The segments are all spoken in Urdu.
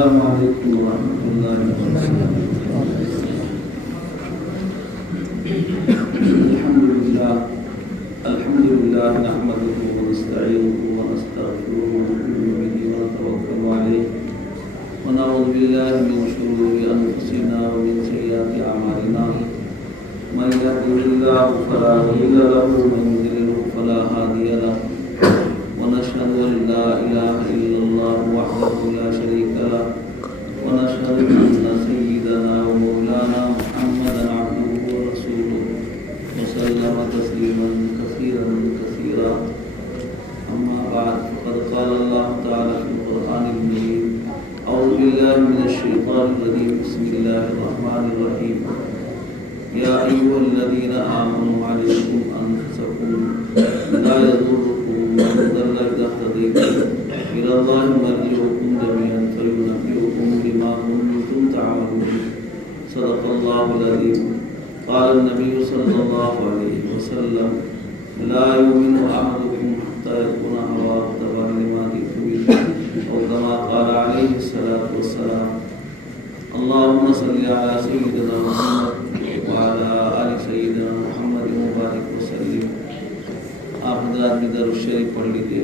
السلام علیکم ورحمۃ اللہ وبرکاتہ۔ الحمد للہ نحمده ونستعینه ونستغفره ونؤمن به ونتوکل علیہ ونعوذ باللہ من شرور انفسنا ومن سیئات اعمالنا من یهده اللہ فلا مضل له ومن یضلل فلا هادی له ونشهد ان لا اله الا الله وحده لا شريك له ونشهد ان سيدنا ومولانا محمدا عبده ورسوله وسلم تسليما كثيرا كثيرا اما بعد فقد قال الله تعالى في القرآن المجيد اعوذ بالله من الشيطان الرجيم بسم الله الرحمن الرحيم يا ايها الذين امنوا عليكم انفسكم لا يضركم من ضل اذا اهتديتم الى الله مرجعكم جميعا فينبئكم بما كنتم تعملون صدق الله العظيم قال النبي صلى الله عليه وسلم لا يؤمن احدكم حتى يكون هواه تبعا لما جئت به او كما قال عليه الصلاه والسلام اللهم صل على سيدنا محمد وعلى ال سيدنا محمد وبارك وسلم۔ آپ حضرات بھی درود شریف پڑھ لیجیے۔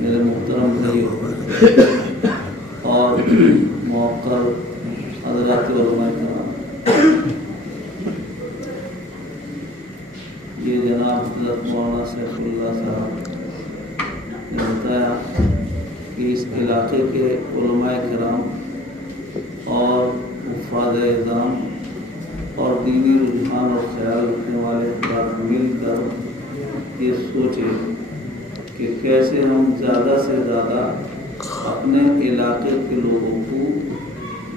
میرے محترم بھائی اور موقر حضرات علماء کرام، یہ جناب حضرت مولانا شیخ اللہ صاحب نے بتایا کہ اس علاقے کے علماء کرام اور حفاظ اعظام اور دینی رجحان اور خیال رکھنے والے افراد مل کر یہ سوچیں کہ کیسے ہم زیادہ سے زیادہ اپنے علاقے کے لوگوں کو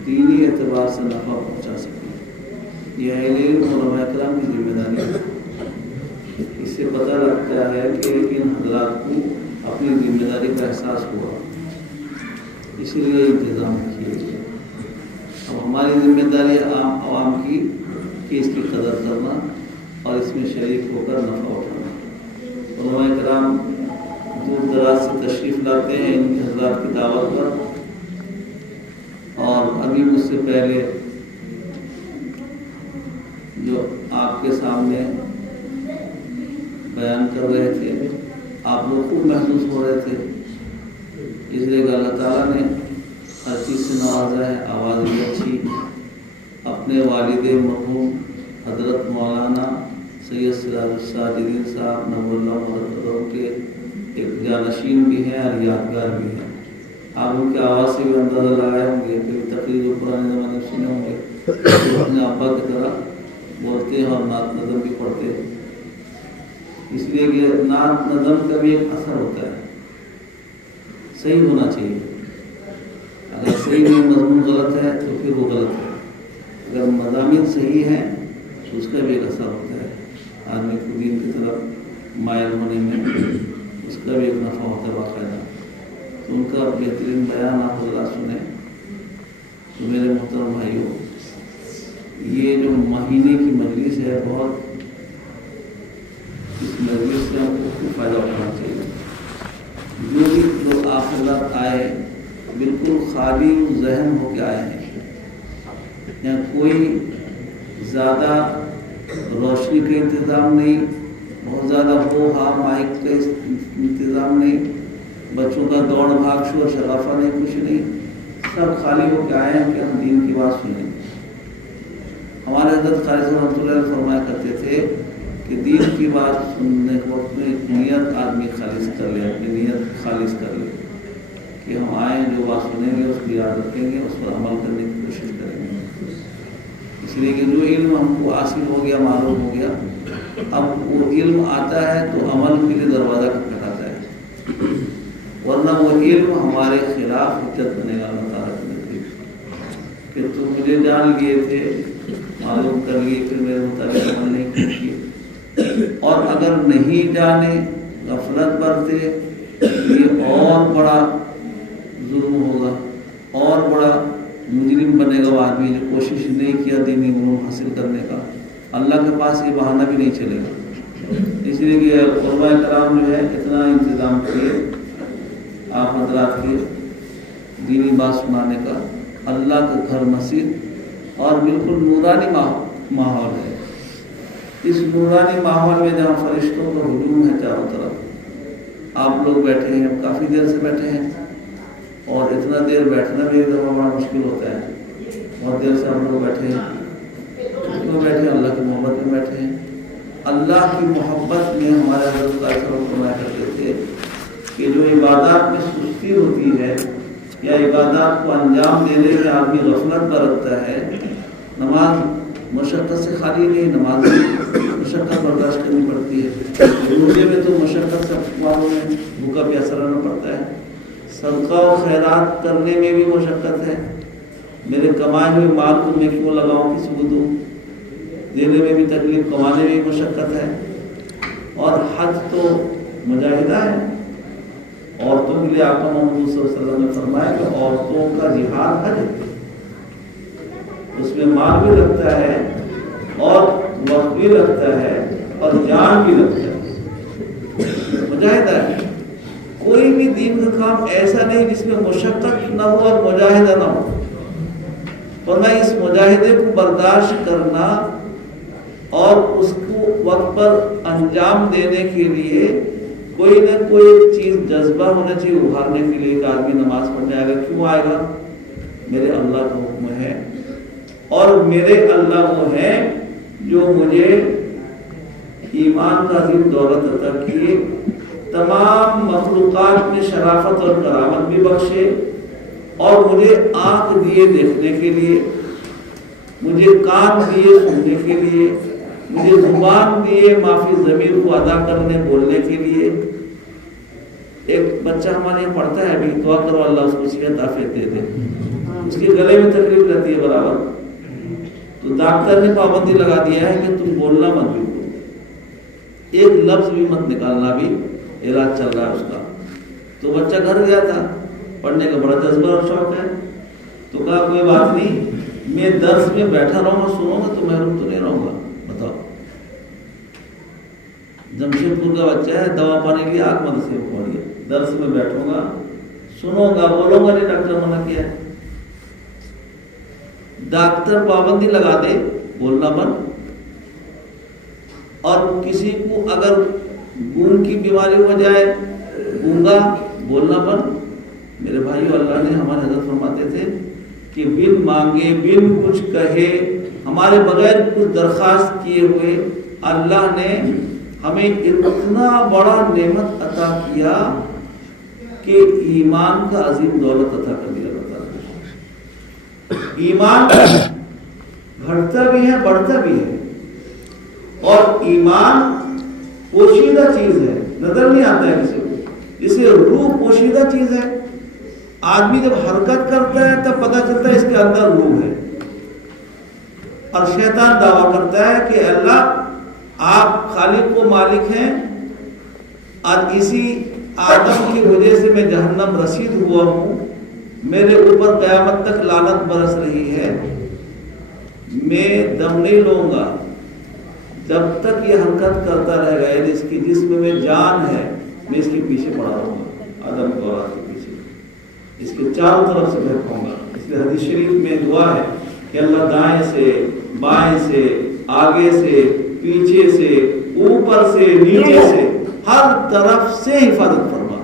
دینی اعتبار سے نفع پہنچا سکیں۔ یہ اہل علم علماء کرام کی ذمہ داری ہے۔ اس سے پتہ لگتا ہے کہ ان حضرات کو اپنی ذمہ داری کا احساس ہوا، اسی لیے انتظام کیے گئے۔ اب ہماری ذمہ داری عام عوام کی کہ اس کی قدر کرنا اور اس میں شریک ہو کر نفع اٹھانا۔ علماء کرام دور دراز سے تشریف لاتے ہیں ان کے حضرات کی دعوت پر، اور ابھی مجھ سے پہلے جو آپ کے سامنے بیان کر رہے تھے آپ لوگ خوب محسوس ہو رہے تھے، اس لیے کہ اللہ تعالیٰ نے ہر چیز سے نوازا ہے، آواز بھی اچھی۔ اپنے والد مرحوم حضرت مولانا سید سراج الساجدین صاحب نور اللہ مرتضی کے ایک جانشین بھی ہیں اور یادگار بھی ہیں۔ آپ ان کی آواز سے بھی اندازہ لگائے ہوں گے کہ تقریر جو پرانے زمانے میں سنے ہوں گے، وہ اپنے ابا کی طرح بولتے ہیں اور نعت نظم بھی پڑھتے ہیں، اس لیے کہ نعت نظم کا بھی ایک اثر ہوتا ہے، صحیح ہونا چاہیے۔ اگر صحیح نہیں مضمون غلط ہے تو پھر وہ غلط ہے، اگر مضامین صحیح ہیں تو اس کا بھی ایک اثر ہوتا ہے، آدمی کو دین کی طرف مائل ہونے میں اس کا بھی ایک نفع ہوتا ہے باقاعدہ۔ تو ان کا بہترین بیان آپ اللہ سنیں۔ تو میرے محترم بھائیوں، یہ جو مہینے کی مجلس ہے، بہت اس مجلس سے ہم کو خوب فائدہ اٹھانا چاہیے۔ جو بھی لوگ آپ حضرات آئے بالکل خالی ذہن ہو کے آئے ہیں، یہاں کوئی زیادہ روشنی کا انتظام نہیں، بہت زیادہ ہو ہا مائک کا انتظام نہیں، بچوں کا دوڑ بھاگ شور شرافہ نہیں، کچھ نہیں، سب خالی ہو کے آئے ہیں کہ ہم دین کی بات سنیں۔ ہمارے حضرت قاری صاحب رحمۃ اللہ علیہ فرمایا کرتے تھے کہ دین کی بات سننے کے وقت میں نیت آدمی خالص کر لے، اپنی نیت خالص کر لے کہ ہم آئیں، جو بات سنیں گے اس کو یاد رکھیں گے، اس پر عمل کرنے کی کوشش کریں گے۔ اس لیے کہ جو علم ہم کو حاصل ہو گیا، معلوم ہو گیا، اب وہ علم آتا ہے تو عمل کے لیے دروازہ کھٹکھٹاتا ہے، ورنہ وہ علم ہمارے خلاف حجت بنے گا اللہ تعالیٰ کے نزدیک کہ تم مجھے جان لیے تھے، معلوم کر لیے، پھر میرے مطابق عمل نہیں کیے، اور اگر نہیں جانے غفلت برتے یہ اور بڑا ظلم ہوگا، اور بڑا مجرم بنے گا وہ آدمی جو کوشش نہیں کیا دینی علوم حاصل کرنے کا۔ اللہ کے پاس یہ بہانہ بھی نہیں چلے گا، اس لیے کہ علماء کرام جو ہے اتنا انتظام کیے آپ حضرات کے دینی بات سنانے کا، اللہ کا گھر مسجد اور بالکل نورانی ماحول ہے۔ اس نورانی ماحول میں جہاں فرشتوں کا ہجوم ہے چاروں طرف، آپ لوگ بیٹھے ہیں، کافی دیر سے بیٹھے ہیں، اور اتنا دیر بیٹھنا بھی بڑا مشکل ہوتا ہے، بہت دیر سے ہم لوگ بیٹھے ہیں۔ کیوں بیٹھے ہیں؟ اللہ کی محبت میں بیٹھے ہیں۔ اللہ کی محبت میں ہمارے حضرت صلی اللہ علیہ وسلم فرمایا کرتے تھے کہ جو عبادات میں سستی ہوتی ہے یا عبادات کو انجام دینے میں آدمی غفلت برتتا ہے، نماز مشقت سے خالی نہیں، نماز مشقت برداشت کرنی پڑتی ہے۔ روزے میں تو مشقت سے معلوم ہے، بھوکا پیاسا رہنا پڑتا ہے۔ صدقہ و خیرات کرنے میں بھی مشقت ہے، میرے کمائے ہوئے مال کو میں کیوں لگاؤں، کسی کو دوں، دینے میں بھی تکلیف، کمانے میں بھی مشقت ہے۔ اور حج تو مجاہدہ ہے، عورتوں کے لیے آقا محمد صلی اللہ علیہ وسلم نے فرمایا کہ عورتوں کا جہاد حج ہے، اس میں مال بھی لگتا ہے اور وقت بھی لگتا ہے اور جان بھی لگتا ہے، مجاہدہ ہے۔ کوئی بھی دین کا کام ایسا نہیں جس میں مشقت نہ ہو اور مجاہدہ نہ ہو، ورنہ اس مجاہدے کو برداشت کرنا اور اس کو وقت پر انجام دینے کے لیے کوئی نہ کوئی چیز جذبہ ہونا چاہیے ابھارنے کے لیے کہ آدمی نماز پڑھنے آئے گا۔ کیوں آئے گا؟ میرے اللہ کا حکم ہے، اور میرے اللہ وہ ہے جو مجھے ایمان کا عظیم دولت عطا کیے، تمام مخلوقات میں شرافت اور کرامت بھی بخشے، اور مجھے آنکھ دیے دیکھنے کے لیے، مجھے کان دیے سننے کے لیے، مجھے زبان دیے معافی ضمیر کو ادا کرنے بولنے کے لیے۔ ایک بچہ ہمارے یہاں پڑھتا ہے، ابھی دعا کرو اللہ اس کو صحت عافیت دے دے، اس کے گلے میں تکلیف رہتی ہے برابر، تو ڈاکٹر نے پابندی لگا دیا ہے کہ تم بولنا مت، بھی ایک لفظ بھی مت نکالنا، بھی علاج چل رہا ہے اس کا۔ تو بچہ گھر گیا تھا، پڑھنے کا بڑا جذبہ اور شوق ہے، تو کہا کوئی بات نہیں، میں درس میں بیٹھا رہوں گا، سنوں گا تو محروم تو نہیں رہوں گا۔ بتاؤ، جمشید پور کا بچہ ہے، دوا پانے کے لیے آنکھ مدرسے میں پڑھی ہے، درس میں بیٹھوں گا، سنوں گا، بولوں گا نہیں، ڈاکٹر منع کیا ہے۔ ڈاکٹر پابندی لگا دے بولنا بند، اور کسی کو اگر گونگ کی بیماری ہو جائے، گونگا، بولنا بند۔ میرے بھائیو، اللہ نے، ہمارے حضرت فرماتے تھے کہ بن مانگے، بن کچھ کہے، ہمارے بغیر کچھ درخواست کیے ہوئے اللہ نے ہمیں اتنا بڑا نعمت عطا کیا کہ ایمان کا عظیم دولت عطا کر دیا اللہ تعالیٰ۔ ایمان گھٹتا بھی ہے، بڑھتا بھی ہے، اور ایمان پوشیدہ چیز ہے، نظر نہیں آتا ہے کسی کو، جسے روح پوشیدہ چیز ہے۔ آدمی جب حرکت کرتا ہے تب پتہ چلتا ہے اس کے اندر روح ہے، اور شیطان دعویٰ کرتا ہے کہ اللہ آپ خالق و مالک ہیں، اور اسی آدم کی وجہ سے میں جہنم رسید ہوا ہوں، میرے اوپر قیامت تک لعنت برس رہی ہے، میں دم نہیں لوں گا جب تک یہ حرکت کرتا رہے گا، یعنی اس کی جسم میں جان ہے، میں اس کے پیچھے پڑا رہوں گا، آدم کو اولاد کے پیچھے، اس کے چاروں طرف سے بہکاؤں گا۔ اس لیے حدیث شریف میں دعا ہے کہ اللہ دائیں سے، بائیں سے، آگے سے، پیچھے سے، اوپر سے، نیچے سے، ہر طرف سے حفاظت فرما،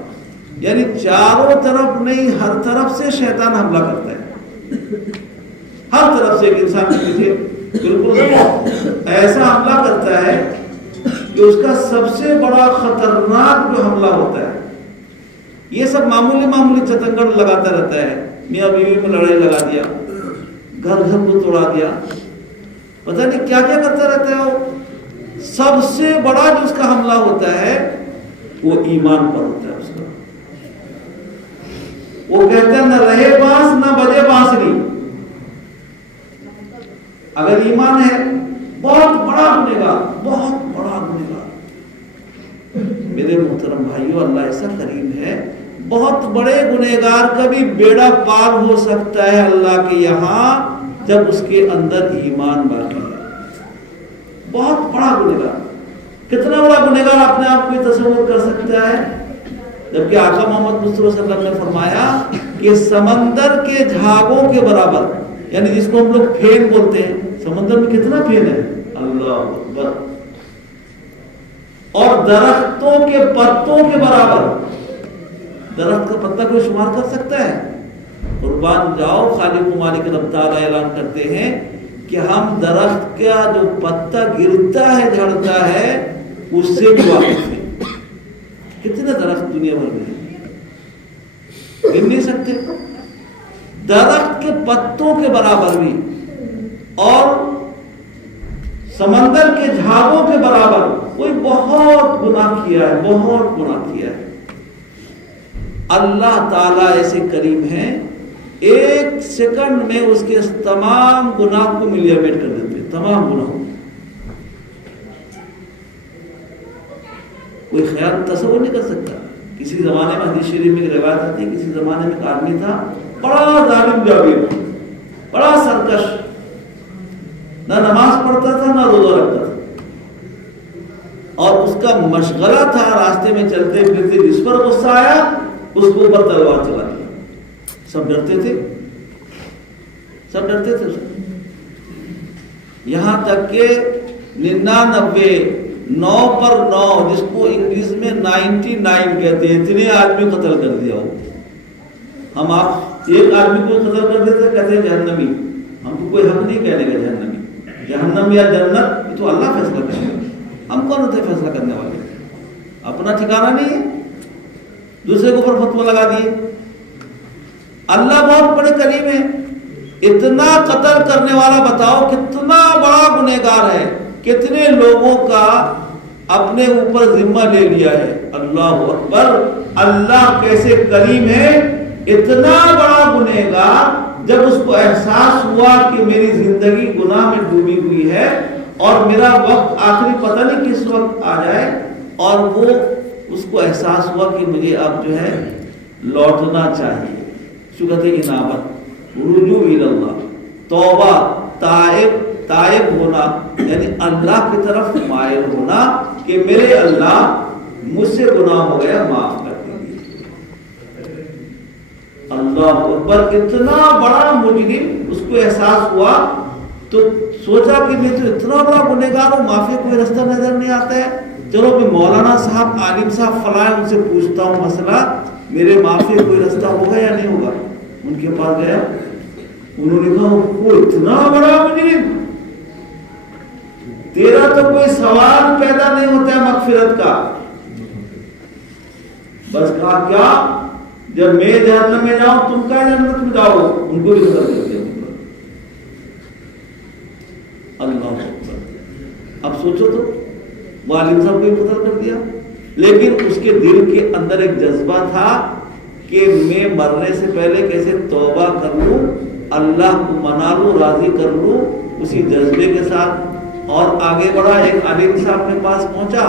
یعنی چاروں طرف نہیں، ہر طرف سے شیطان حملہ کرتا ہے، ہر طرف سے۔ ایک انسان کے پیچھے بالکل ایسا حملہ کرتا ہے کہ اس کا سب سے بڑا خطرناک جو حملہ ہوتا ہے، یہ سب معمولی چتنگڑ لگاتا رہتا ہے، میاں بیوی میں لڑائی لگا دیا، گھر کو توڑا دیا، پتہ نہیں کیا کیا کرتا رہتا ہے۔ وہ سب سے بڑا جو اس کا حملہ ہوتا ہے وہ ایمان پر ہوتا ہے اس کا۔ وہ کہتے ہیں نہ رہے بانس نہ بجے بانسری، اگر ایمان ہے بہت بڑا گنہگار، بہت بڑا گنہگار۔ میرے محترم بھائیو، اللہ ایسا کریم ہے، بہت بڑے گنہگار کا بھی بیڑا پار ہو سکتا ہے اللہ کے یہاں جب اس کے اندر ایمان باقی ہے۔ بہت بڑا گنہگار، کتنا بڑا گنہگار اپنے آپ کو تصور کر سکتا ہے؟ جبکہ آقا محمد مصطفیٰ صلی اللہ علیہ وسلم نے فرمایا کہ سمندر کے جھاگوں کے برابر، یعنی جس کو ہم لوگ پھین بولتے ہیں، سمندر میں کتنا پھین ہے، اللہ اکبر، اور درختوں کے پتوں کے برابر۔ درخت کا پتا کوئی شمار کر سکتا ہے؟ قربان جاؤ، خالق و مالک رب تعالیٰ اعلان کرتے ہیں کہ ہم درخت کا جو پتا گرتا ہے، جھڑتا ہے، اس سے بھی واقف ہیں۔ کتنے درخت دنیا بھر میں ہیں، گر نہیں سکتے، درخت کے پتوں کے برابر بھی، اور سمندر کے جھاگوں کے برابر۔ کوئی بہت گناہ کیا ہے، بہت گناہ کیا ہے۔ اللہ تعالیٰ ایسے کریم ہیں، ایک سیکنڈ میں اس کے تمام گناہ کو ملیمیٹ کر دیتے ہیں، تمام گناہوں۔ کوئی خیال تصور نہیں کر سکتا۔ کسی زمانے میں حدیث شریف میں ایک روایت آتی ہے، کسی زمانے میں ایک آدمی تھا، بڑا ظالم جابر، بڑا سرکش، نہ نماز پڑھتا تھا نہ روزہ رکھتا تھا، اور اس کا مشغلہ تھا راستے میں چلتے پھرتے جس پر غصہ آیا اس کو اوپر تلوار چلا دیا۔ سب ڈرتے تھے، سب ڈرتے تھے، یہاں تک کہ 99 9 پر 9 جس کو انگلش میں 99 کہتے ہیں، اتنے آدمی قتل کر دیا ہو۔ ہم آپ ایک آدمی کو قتل کر دیتے کہتے ہیں جہنمی، ہم کو کوئی حق نہیں کہنے کا جہنمی، جہنم یا جنت یہ تو اللہ فیصلہ کرے گا، ہم کون ہوتے ہیں فیصلہ کرنے والے؟ اپنا ٹھکانہ نہیں ہے، دوسرے کے اوپر فتویٰ لگا دیے۔ اللہ بہت بڑے کریم ہے، اتنا قتل کرنے والا بتاؤ کتنا بڑا گنہگار ہے، کتنے لوگوں کا اپنے اوپر ذمہ لے لیا ہے۔ اللہ اکبر، اللہ کیسے کریم ہے، اتنا بڑا گنہگار جب اس کو احساس ہوا کہ میری زندگی گناہ میں ڈوبی ہوئی ہے اور میرا وقت آخری پتہ نہیں کس وقت آ جائے، اور وہ اس کو احساس ہوا کہ مجھے اب جو ہے لوٹنا چاہیے، جو کہتے ہیں انابت، رجوع اللہ، توبہ، تائب ہونا، یعنی اللہ کی طرف مائل ہونا کہ میرے اللہ مجھ سے گناہ ہو گیا، معاف کر دیجیے۔ اللہ اکبر، اتنا بڑا مجرم، اس کو احساس ہوا تو سوچا کہ میں تو اتنا بڑا گنہگار ہوں، معافی کوئی رستہ نظر نہیں آتا ہے، چلو میں مولانا صاحب، عالم صاحب فلاں ان سے پوچھتا ہوں مسئلہ، میرے معافی کوئی رستہ ہوگا یا نہیں ہوگا۔ ان کے پاس گیا، انہوں نے کہا وہ اتنا بڑا مجرم، تیرا تو کوئی سوال پیدا نہیں ہوتا ہے مغفرت کا۔ بس کہا کیا، جب میں جہنم میں جاؤں تم کا جنت میں جاؤ، ان کو بھی قتل کر دیا۔ اللہ اکبر، اب سوچو تو، والد صاحب کو قتل کر دیا، لیکن اس کے دل کے اندر ایک جذبہ تھا کہ میں مرنے سے پہلے کیسے توبہ کر لوں، اللہ کو منا لوں، راضی کر لوں، اسی جذبے کے ساتھ۔ اور آگے بڑھا، ایک عالم صاحب کے پاس پہنچا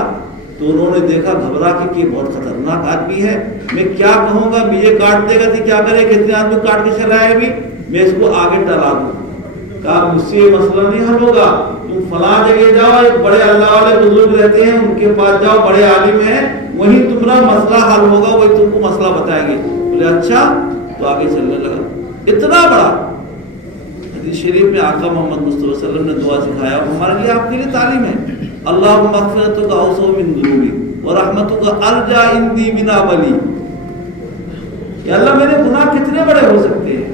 تو انہوں نے دیکھا، گھبرا کہ یہ بہت خطرناک آدمی ہے، میں کیا کہوں گا، مجھے کاٹ دے گا تو کیا کرے، کتنے آدمی کاٹ کے چلا ہے، ابھی میں اس کو آگے ٹلا دوں۔ کہا مجھ سے یہ مسئلہ نہیں حل ہوگا، تم فلاں جگہ جاؤ، ایک بڑے اللہ والے بزرگ رہتے ہیں، ان کے پاس جاؤ، بڑے عالم ہیں، وہیں تمہارا مسئلہ حل ہوگا، وہی تم کو مسئلہ بتائیں گے۔ بولے اچھا، تو آگے چلنے لگا۔ اتنا بڑا حدیث شریف میں آقا محمد مصطفیٰ صلی اللہ علیہ وسلم نے دعا سکھایا، ہمارے لیے، آپ کے لیے تعلیم ہے، اللہم مغفرتک اوسع من ذنوبی ورحمتک ارجع عندی من عملی۔ یا اللہ میرے گناہ کتنے بڑے ہو سکتے ہیں،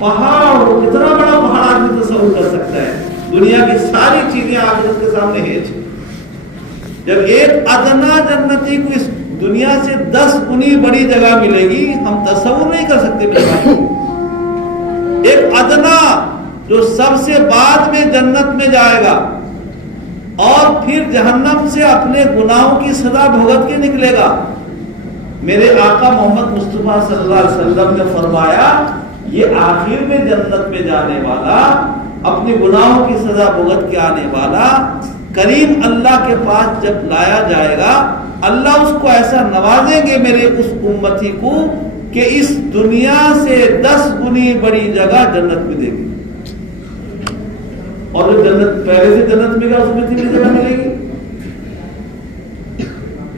پہاڑ ہو، کتنا بڑا پہاڑ آدمی تصور کر سکتا ہے، دنیا کی ساری چیزیں آخرت کے سامنے ہیں۔ جب ایک ادنا جنتی کو اس دنیا سے 10 گنی بڑی جگہ ملے گی، ہم تصور نہیں کر سکتے میرے بھائی۔ ایک ادنا جو سب سے بعد میں جنت میں جائے گا اور پھر جہنم سے اپنے گناہوں کی سزا بھگت کے نکلے گا۔ میرے آقا محمد مصطفیٰ صلی اللہ علیہ وسلم نے فرمایا، یہ آخر میں جنت میں جانے والا، اپنے گناہوں کی سزا بھگت کے آنے والا کریم اللہ کے پاس جب لایا جائے گا، اللہ اس کو ایسا نوازیں گے میرے اس امتی کو کہ اس دنیا سے 10 گنی بڑی جگہ جنت میں دے گی، اور جو جنت پہلے سے جنت میں گیا اس میں اتنی جگہ ملے گی۔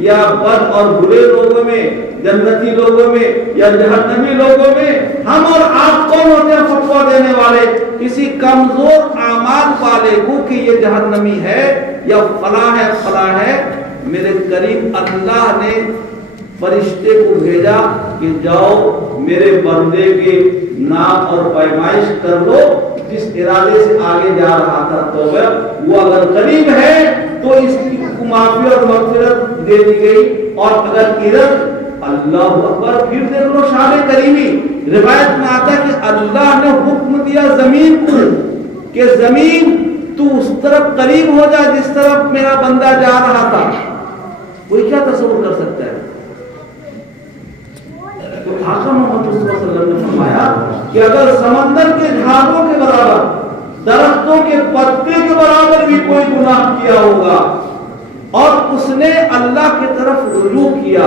یا بد اور برے لوگوں میں، جنتی لوگوں میں یا جہنمی لوگوں میں، ہم اور آپ کون ہوتے ہیں فتویٰ دینے والے کسی کمزور اعمال والے کو کہ یہ جہنمی ہے یا فلاں ہے فلاں ہے؟ میرے قریب اللہ نے فرشتے کو بھیجا کہ جاؤ میرے بندے کے نام اور پیمائش کر لو، جس ارادے سے آگے جا رہا تھا توبہ وہ اگر قریب ہے تو اس کی معافی اور مغفرت دے دی گئی، اور اگر ادھر اللہ اکبر پھر دیکھ لو شان کریمی، روایت میں آتا کہ اللہ نے حکم دیا زمین کو کہ زمین تو اس طرف قریب ہو جا جس طرف میرا بندہ جا رہا تھا۔ کوئی کیا تصور کر سکتا ہے؟ تو آقا محمد صلی اللہ علیہ وسلم نے فرمایا کہ اگر سمندر کے جھاگوں کے برابر، درختوں کے پتے کے برابر بھی کوئی گناہ کیا ہوگا اور اس نے اللہ کی طرف رجوع کیا،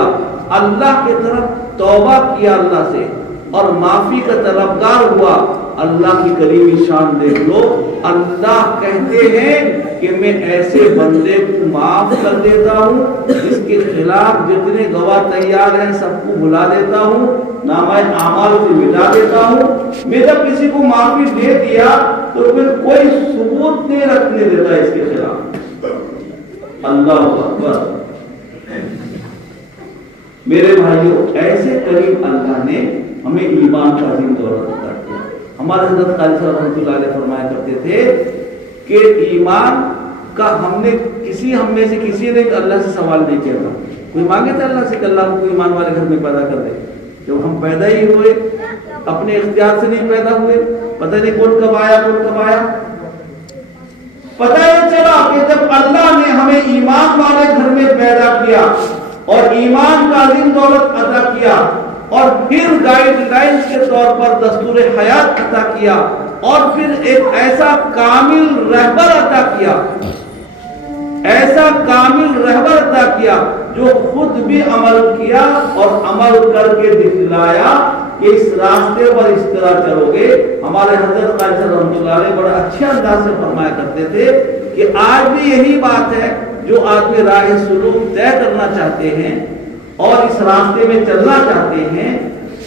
اللہ کی طرف توبہ کیا اللہ سے اور معافی کا طلبگار ہوا، اللہ کی کریمی شان دیکھ لو، اللہ کہتے ہیں کہ میں ایسے بندے کو معاف کر دیتا ہوں جس کے خلاف جتنے گواہ تیار ہیں سب کو بلا دیتا ہوں، نامہ اعمال سے مٹا دیتا ہوں۔ میں جب کسی کو معافی دے دیا تو پھر کوئی ثبوت نہیں رکھنے دیتا اس کے خلاف۔ اللہ اکبر۔ میرے بھائیوں، ایسے قریب اللہ نے ہمیں ایمان کا عظیم دولت عطا کیا۔ ہمارے حضرت قاری صاحب رحمۃ اللہ علیہ فرمایا کرتے تھے کہ ایمان کا ہم میں سے کسی نے اللہ سے سوال نہیں کیا تھا، کوئی مانگے تھے اللہ سے کہ اللہ کو ایمان والے گھر میں پیدا کر دے۔ جب ہم پیدا ہی ہوئے اپنے اختیار سے نہیں پیدا ہوئے، پتہ نہیں کون کب آیا پتہ یہ چلا کہ جب اللہ نے ہمیں ایمان والے گھر میں پیدا کیا اور ایمان کا عظیم دولت عطا کیا اور پھر گائیڈ لائنز کے طور پر دستور حیات عطا کیا اور پھر ایک ایسا کامل رہبر عطا کیا، ایسا کامل رہبر عطا کیا جو خود بھی عمل کیا اور عمل کر کے دکھلایا کہ اس راستے پر اس طرح چلو گے۔ ہمارے حضرت قاری صاحب رحمۃ اللہ علیہ بڑا اچھے انداز سے فرمایا کرتے تھے کہ آج بھی یہی بات ہے، جو آدمی راہ سلوک طے کرنا چاہتے ہیں اور اس راستے میں چلنا چاہتے ہیں،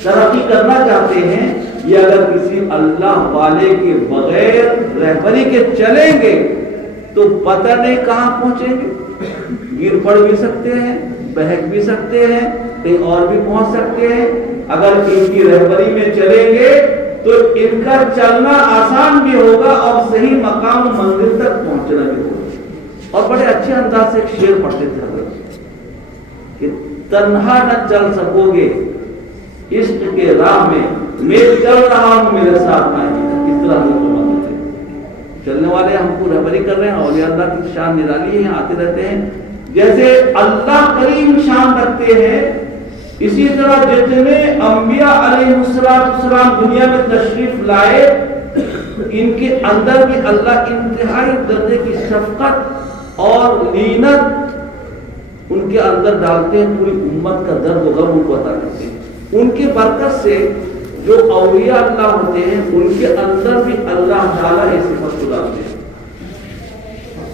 ترقی کرنا چاہتے ہیں، یہ اگر کسی اللہ والے کے بغیر رہبری کے چلیں گے تو پتہ نہیں کہاں پہنچیں گے، گر پڑ بھی سکتے ہیں، بہک بھی سکتے ہیں، کہیں اور بھی پہنچ سکتے ہیں۔ اگر ان کی رہبری میں چلیں گے تو ان کا چلنا آسان بھی ہوگا اور صحیح مقام و منزل تک پہنچنا بھی ہوگا۔ اور بڑے اچھے انداز سے ایک شعر پڑھتے تھے حضرت کہ تنہا نہ چل سکو گے عشق کے راہ میں چل رہا ہوں میرے ساتھ آئیے۔ اس طرح سے چلنے والے ہم کو رہبری کر رہے ہیں، اولیاء اللہ کی شان نرالی ہے، آتے رہتے ہیں۔ جیسے اللہ کریم شان رکھتے ہیں، اسی طرح جتنے انبیاء علیہ السلام دنیا میں تشریف لائے ان کے اندر بھی اللہ انتہائی درجے کی شفقت اور لینت ان کے اندر ڈالتے ہیں، پوری امت کا درد و غم ان کو عطا کرتے ہیں۔ ان کی برکت سے جو اولیاء اللہ ہوتے ہیں ان کے اندر بھی اللہ تعالیٰ یہ صفت کو ڈالتے ہیں۔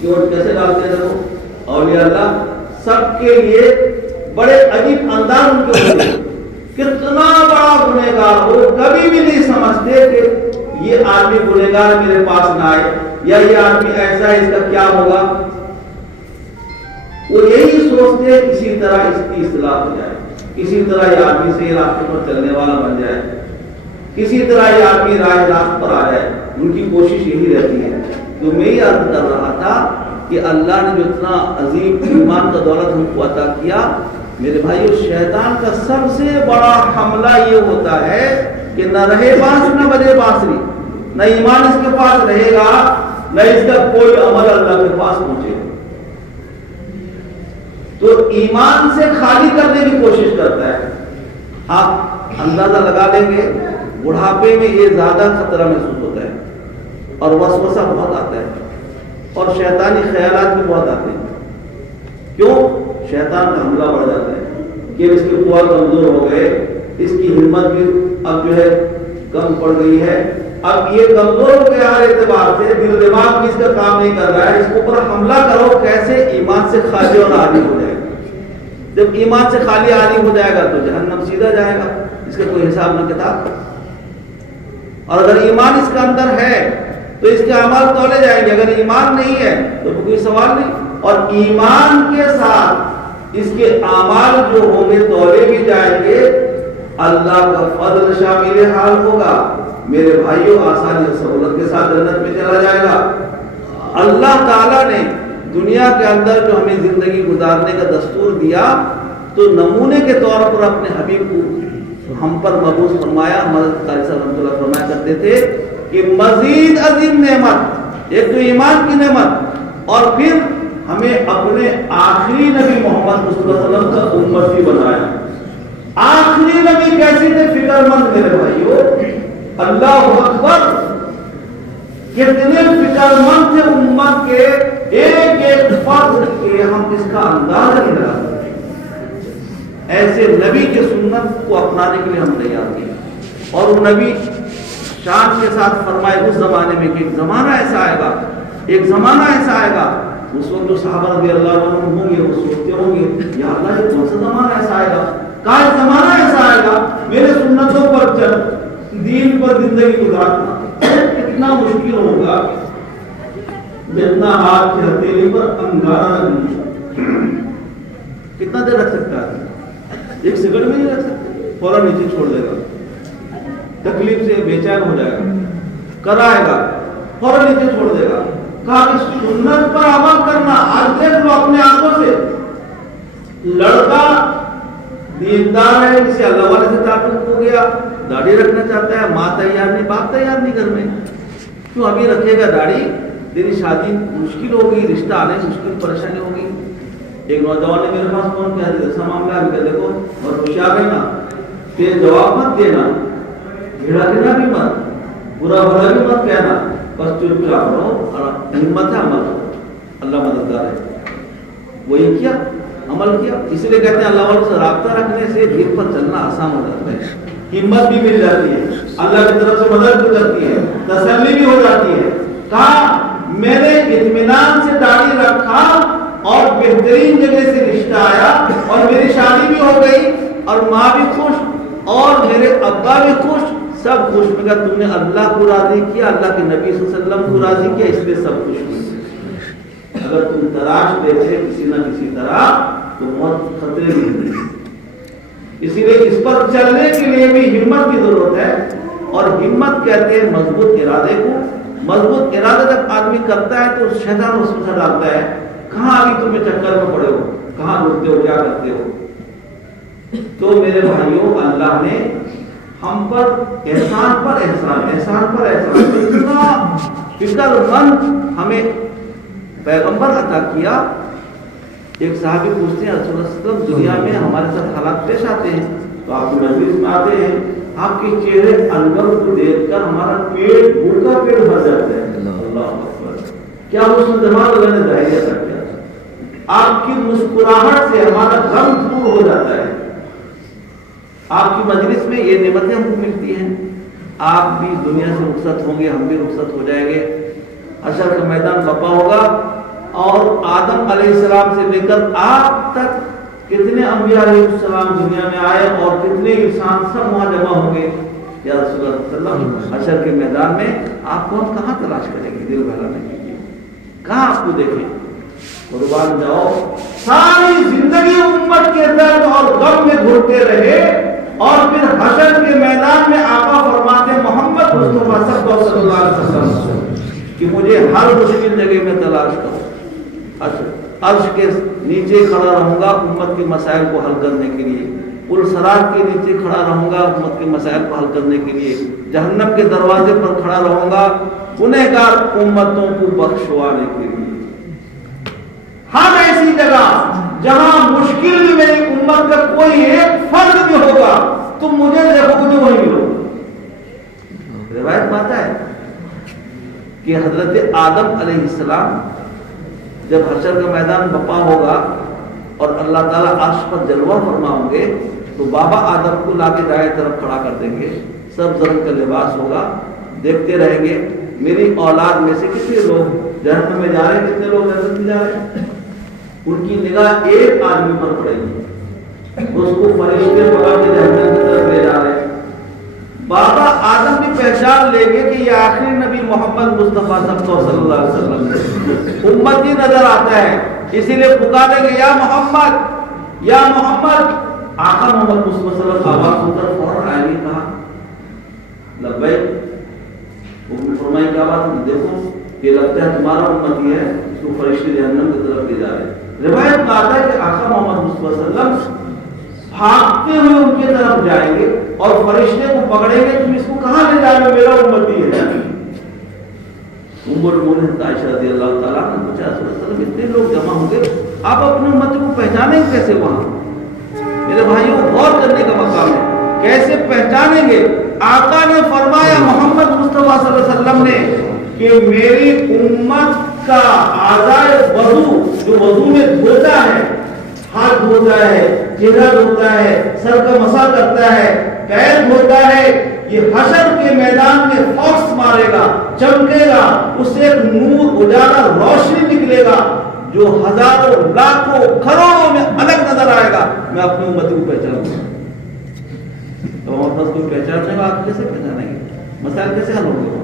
کیوں کیسے ڈالتے ہیں؟ دیکھو اولیاء اللہ سب کے لیے بڑے عجیب انداز ان کے ہوتے ہیں۔ کتنا بڑا گنہگار ہو کبھی بھی نہیں سمجھتے کہ یہ آدمی گنہگار میرے پاس نہ آئے یا یہ آدمی ایسا ہے اس کا کیا ہوگا، وہ یہی سوچتے ہیں اسی طرح اس کی اصلاح ہو جائے، کسی طرح یہ آدمی صحیح راستے پر چلنے والا بن جائے، کسی طرح یہ آدمی راہ راست پر آ جائے، ان کی کوشش یہی رہتی ہے۔ تو میں یہ عرض کر رہا تھا کہ اللہ نے جو اتنا عظیم ایمان کا دولت ہم کو عطا کیا، میرے بھائیو شیطان کا سب سے بڑا حملہ یہ ہوتا ہے کہ نہ رہے بانس نہ بجے بانسری، نہ ایمان اس کے پاس رہے گا نہ اس کا کوئی عمل اللہ کے پاس پہنچے گا، تو ایمان سے خالی کرنے کی کوشش کرتا ہے۔ آپ اندازہ لگا لیں گے بڑھاپے میں یہ زیادہ خطرہ محسوس ہوتا ہے اور وسوسہ بہت آتا ہے اور شیطانی خیالات بھی بہت آتے ہیں۔ کیوں؟ شیطان کا حملہ بڑھ جاتا ہے کہ اس کی قوت کمزور ہو گئے، اس کی ہمت بھی اب جو ہے کم پڑ گئی ہے، اب یہ کمزور ہو گیا ہر اعتبار سے، دل دماغ بھی اس کا کام نہیں کر رہا ہے، اس کے اوپر حملہ کرو کیسے ایمان سے خالی اور عاری ہو جائے۔ جب ایمان سے خالی عاری ہو جائے گا تو جہنم سیدھا جائے گا، اس کا کوئی حساب نہ کتاب۔ اور اگر ایمان اس کا اندر ہے تو اس کے اعمال تولے جائیں گے، اگر ایمان نہیں ہے تو کوئی سوال نہیں۔ اور ایمان کے ساتھ اس کے اعمال جو ہوں گے تولے بھی جائیں گے، اللہ کا فضل شامل حال ہوگا، میرے بھائیوں آسانی اور سہولت کے ساتھ جنت میں چلا جائے گا۔ اللہ تعالیٰ نے دنیا کے اندر جو ہمیں زندگی گزارنے کا دستور دیا تو نمونے کے طور پر اپنے حبیب کو ہم پر مبعوث فرمایا۔ حضرت قاری صاحب رحمۃ اللہ فرمایا کرتے تھے کہ مزید عظیم نعمت، ایک تو ایمان کی نعمت، اور پھر ہمیں اپنے آخری نبی محمد صلی اللہ علیہ وسلم کا امتی بنایا۔ آخری نبی کیسے تھے؟ فکر مند میرے بھائیوں، اللہ اکبر، کتنے فکر مند تھے امت کے ایک ایک فرد کے، ہم اس کا اندازہ نہیں لگا سکتے۔ ایسے نبی کے سنت کو اپنانے کے لیے ہم تیار تھے، اور وہ نبی شان کے ساتھ فرمائے اس زمانے میں کہ ایک زمانہ ایسا آئے گا، ایک زمانہ ایسا آئے گا، اس وقت جو صحابہ رضی اللہ عنہ ہوں گے وہ سوچتے ہوں گے یا اللہ یہ کون سا زمانہ ایسا آئے گا، کہاں زمانہ ایسا آئے گا میرے سنتوں پر چل، دین پر زندگی گزارنا کتنا مشکل ہوگا، جتنا ہاتھ کی ہتھیلی پر انگارہ نہیں، کتنا دیر رکھ سکتا ہے؟ ایک سیکنڈ میں نہیں رکھ سکتے، فوراً نیچے چھوڑ دے گا، تکلیف سے بے چین ہو جائے گا، کرائے گا، فوراً نیچے چھوڑ دے گا۔ کہا کہ سنت پر عمل کرنا، آج دیکھ لو اپنے آنکھوں سے، لڑکا دیندار ہے، کسی اللہ والے سے تعلق ہو گیا، داڑھی رکھنا چاہتا ہے، ماں تیار نہیں، باپ تیار نہیں گھر میں، کیوں ابھی رکھے گا داڑھی، تیری شادی مشکل ہوگی، رشتہ آنے مشکل، پریشانی ہوگی۔ ایک نوجوان نے میرے پاس فون کیا، ایسا معاملہ ہے، کہ دیکھو اور ہوشیار رہنا، تیز جواب مت دینا، گھیڑا دینا بھی مت، برا بھلا بھی مت کہنا، بس چپ چاپ رہو اور ہمت ہے عمل کرو، اللہ مددگار ہے۔ وہی کیا، عمل کیا۔ اسی لیے کہتے ہیں اللہ والوں سے رابطہ رکھنے سے دین پر چلنا آسان ہو جاتا ہے، ہمت بھی مل جاتی ہے، اللہ کی طرف سے مدد ہو جاتی ہے، تسلی بھی ہو جاتی ہے۔ کہا میں نے اطمینان سے داڑھی رکھا اور بہترین جگہ سے رشتہ آیا اور میری شادی بھی ہو گئی اور ماں بھی خوش اور میرے ابا بھی خوش، سب خوش۔ مگر تم نے اللہ کو راضی کیا، اللہ کے نبی صلی اللہ علیہ وسلم کو راضی کیا، اس لیے سب خوش ہوئے۔ اگر تم تلاش دیتے کسی نہ کسی طرح تو موت خطرے میں ہے۔ اسی لیے اس پر چلنے کے لیے بھی ہمت کی ضرورت ہے، اور ہمت کہتے ہیں مضبوط ارادے کو۔ مضبوط ارادہ جب آدمی کرتا ہے تو شیطان اس میں ڈالتا ہے، کہاں ابھی تمہیں چکر میں پڑے ہو، کہاں رکتے ہو، کیا کرتے ہو۔ تو میرے بھائیوں، اللہ نے ہم پر احسان پر احسان، احسان پر احسان، اتنا فکر مند ہمیں پیغمبر عطا کیا۔ ایک صحابی پوچھتے ہیں رسول اللہ صلی اللہ علیہ وسلم، دنیا میں ہمارے ساتھ حالات پیش آتے ہیں تو آپ کی مجلس میں آتے ہیں، آپ کے چہرے انور کو دیکھ کر ہمارا پیٹ، بھوکا پیٹ بھر جاتا ہے۔ اللہ اکبر، کیا اس دماغ اللہ نے ظاہر عطا کیا۔ آپ کی مسکراہٹ سے ہمارا غم دور ہو جاتا ہے۔ آپ کی مجلس میں یہ نعمتیں ہم کو ملتی ہیں۔ آپ بھی دنیا سے رخصت ہوں گے، ہم بھی رخصت ہو جائیں گے، حشر کا میدان بپا ہوگا، اور آدم علیہ السلام سے لے کر آپ تک کتنے انبیاء علیہ السلام دنیا میں آئے اور کتنے انسان سب وہاں جمع ہوں گے۔ یا رسول اللہ صلی اللہ علیہ وسلم، حشر کے میدان میں آپ کو ہم کہاں تلاش کریں گے دل بہلانے کے لیے، کہاں آپ کو دیکھیں؟ قربان جاؤ، ساری زندگی امت کے درد اور غم میں گھٹتے رہے، اور پھر حشر کے میدان میں آقا فرماتے محمد مصطفیٰ صلی اللہ علیہ وسلم کہ مجھے ہر مشکل جگہ میں تلاش کرو، عرش کے نیچے کھڑا رہوں گا امت کے مسائل کو حل کرنے کے لیے، پلسرات کے نیچے کھڑا رہوں گا امت کے مسائل کو حل کرنے کے لیے، جہنم کے دروازے پر کھڑا رہوں گا گنہگار امتوں کو بخشوانے کے لیے۔ ہر ایسی جگہ جہاں مشکل بھی میری امت کا کوئی ایک فرد بھی ہوگا، تم مجھے دیکھو مجھے وہی ملو۔ روایت میں آتا ہے کہ حضرت آدم علیہ السلام جب حشر کا میدان بپا ہوگا اور اللہ تعالیٰ عرش پر جلوہ فرما ہوں گے تو بابا آدم کو لا کے دائیں طرف کھڑا کر دیں گے، سب زرد کا لباس ہوگا، دیکھتے رہیں گے میری اولاد میں سے کتنے لوگ جہنم میں جا رہے ہیں، کتنے لوگ جنت میں جا رہے ہیں۔ ان کی نگاہ ایک آدمی پر پڑے گی، اس کو فرشتے پکڑ کے جہنم کی طرف لے جا رہے ہیں. بابا آدم بھی پہچان لیں گے کہ یہ آخری نبی محمد مصطفیٰ صلی اللہ علیہ وسلم ہے. امتی نظر آتا ہے, اسی لیے پکاریں گے یا محمد یا محمد. آقا محمد مصطفیٰ صلی اللہ علیہ وسلم آواز سن کر فوراً آئے نہیں کہا لبیک. فرمائی کیا بات, دیکھو یہ لگتا ہے تمہارا امتی ہے, اس کو فرشتے جہنم کی طرف لے جا رہے ہیں. روایت میں آتا ہے کہ آقا محمد مصطفیٰ صلی اللہ علیہ وسلم بھاگتے ہوئے ان کی طرف جائیں گے اور فرشتے کو پکڑیں گے, تم اس کو کہاں لے جا رہے ہو, میرا امتی ہے. ام المؤمنین عائشہ رضی اللہ تعالیٰ عنہ پوچھا رسول اللہ صلی اللہ علیہ وسلم اتنے لوگ جمع ہوں گے, آپ اپنے امتی کو پہچانیں گے کیسے وہاں؟ میرے بھائیوں غور کرنے کا مقام ہے, کیسے پہچانیں گے؟ آقا نے فرمایا محمد مصطفیٰ صلی اللہ علیہ وسلم نے کہ میری امت کا اعضائے وضو جو وضو میں دھوتا ہے, ہاتھ دھوتا ہے, چہرہ دھوتا ہے, سر کا مسح کرتا ہے, پیر دھوتا ہے, یہ حشر کے میدان میں فوکس مارے گا, چمکے گا, اس سے ایک نور اجالا روشنی نکلے گا جو ہزاروں لاکھوں کروڑوں میں الگ نظر آئے گا. میں اپنے امتی کو پہچانوں گا. تو ہمارے پاس کوئی پہچاننے کا آپ کیسے پہچانیں گے؟ مسائل کیسے حل ہوں گے؟